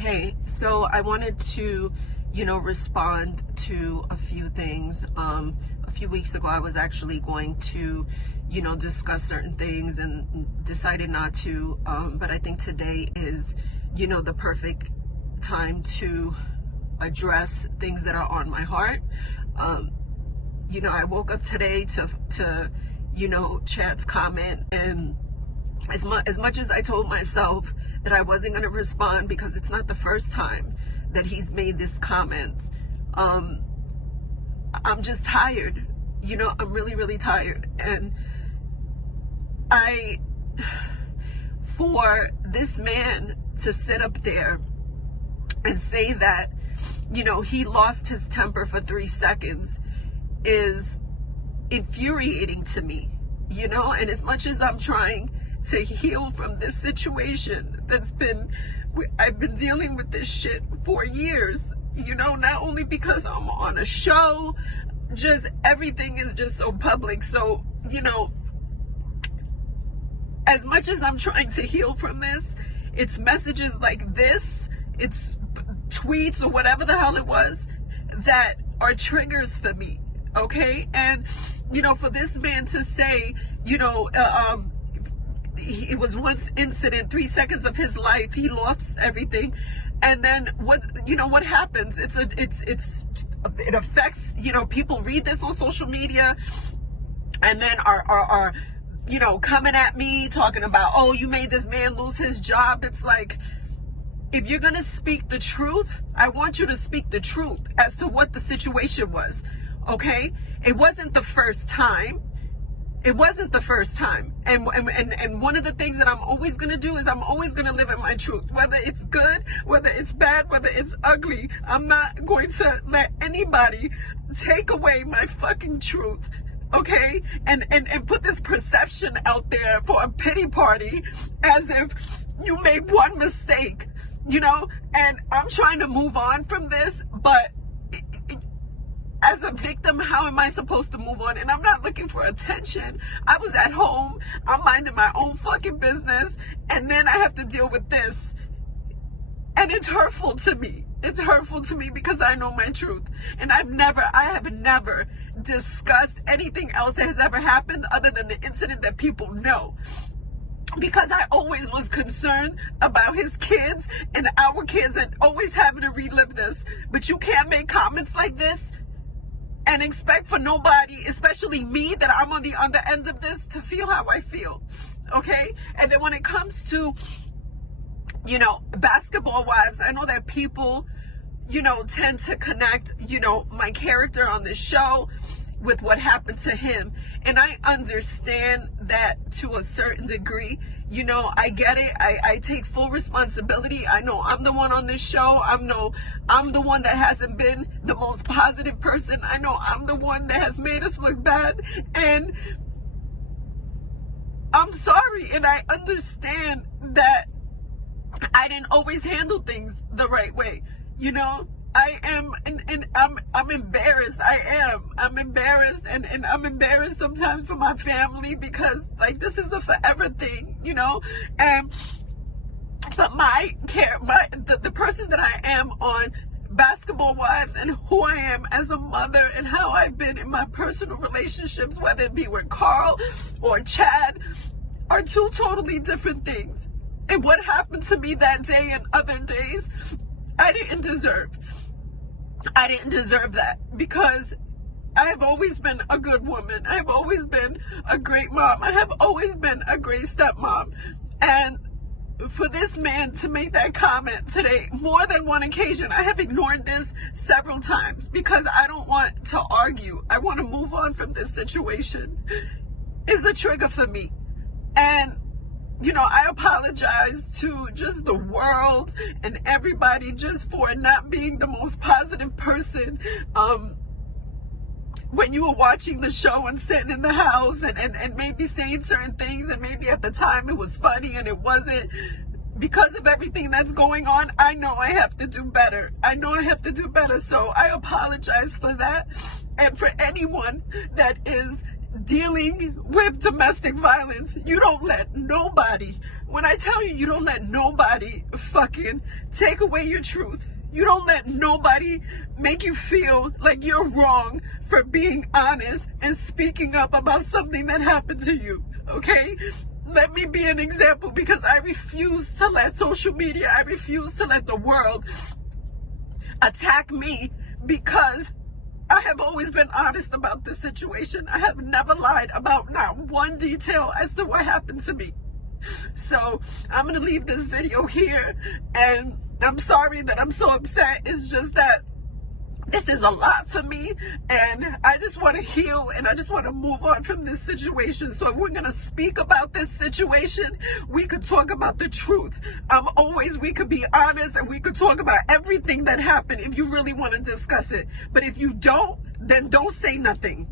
Hey, so I wanted to, respond to a few things. A few weeks ago, I was actually going to, discuss certain things and decided not to. But I think today is, the perfect time to address things that are on my heart. I woke up today to Chad's comment, and as much as I told myself that I wasn't going to respond because it's not the first time that he's made this comment, I'm just tired. I'm really, really tired. And for this man to sit up there and say that, he lost his temper for 3 seconds is infuriating to me, and as much as I'm trying to heal from this situation I've been dealing with this shit for years, not only because I'm on a show, just everything is just so public. So, as much as I'm trying to heal from this, it's messages like this, it's tweets or whatever the hell it was that are triggers for me. Okay. And, for this man to say, it was one incident, 3 seconds of his life, he lost everything, and then what happens? It affects, people read this on social media, and then are coming at me talking about, oh, you made this man lose his job. It's like, if you're gonna speak the truth, I want you to speak the truth as to what the situation was. Okay, it wasn't the first time. It wasn't the first time. And one of the things that I'm always going to do is I'm always going to live in my truth. Whether it's good, whether it's bad, whether it's ugly, I'm not going to let anybody take away my fucking truth. Okay? And put this perception out there for a pity party as if you made one mistake, and I'm trying to move on from this, but as a victim, how am I supposed to move on? And I'm not looking for attention. I was at home, I'm minding my own fucking business, and then I have to deal with this. And it's hurtful to me. It's hurtful to me because I know my truth. And I have never discussed anything else that has ever happened other than the incident that people know. Because I always was concerned about his kids and our kids and always having to relive this. But you can't make comments like this and expect for nobody, especially me, that I'm on the other end of this, to feel how I feel. Okay? And then when it comes to, basketball wives, I know that people, tend to connect, my character on this show with what happened to him. And I understand that to a certain degree. I get it. I take full responsibility. I know I'm the one on this show. I'm the one that hasn't been the most positive person. I know I'm the one that has made us look bad. And I'm sorry. And I understand that I didn't always handle things the right way. I am, and I'm embarrassed. I'm embarrassed, and I'm embarrassed sometimes for my family because, like, this is a forever thing, but the person that I am on Basketball Wives and who I am as a mother and how I've been in my personal relationships, whether it be with Carl or Chad, are two totally different things. And what happened to me that day and other days, I didn't deserve that, because I have always been a good woman. I have always been a great mom. I have always been a great stepmom. And for this man to make that comment today, more than one occasion, I have ignored this several times because I don't want to argue. I want to move on from this situation. Is a trigger for me. And I apologize to just the world and everybody just for not being the most positive person when you were watching the show and sitting in the house and maybe saying certain things, and maybe at the time it was funny and it wasn't. Because of everything that's going on, I know I have to do better. So I apologize for that. And for anyone that is dealing with domestic violence, you don't let nobody, when I tell you, you don't let nobody fucking take away your truth. You don't let nobody make you feel like you're wrong for being honest and speaking up about something that happened to you, okay? Let me be an example, because I refuse to let social media, I refuse to let the world attack me, because I have always been honest about this situation. I have never lied about not one detail as to what happened to me. So I'm going to leave this video here, and I'm sorry that I'm so upset. It's just that this is a lot for me, and I just want to heal, and I just want to move on from this situation. So if we're going to speak about this situation, we could talk about the truth. We could be honest, and we could talk about everything that happened if you really want to discuss it. But if you don't, then don't say nothing.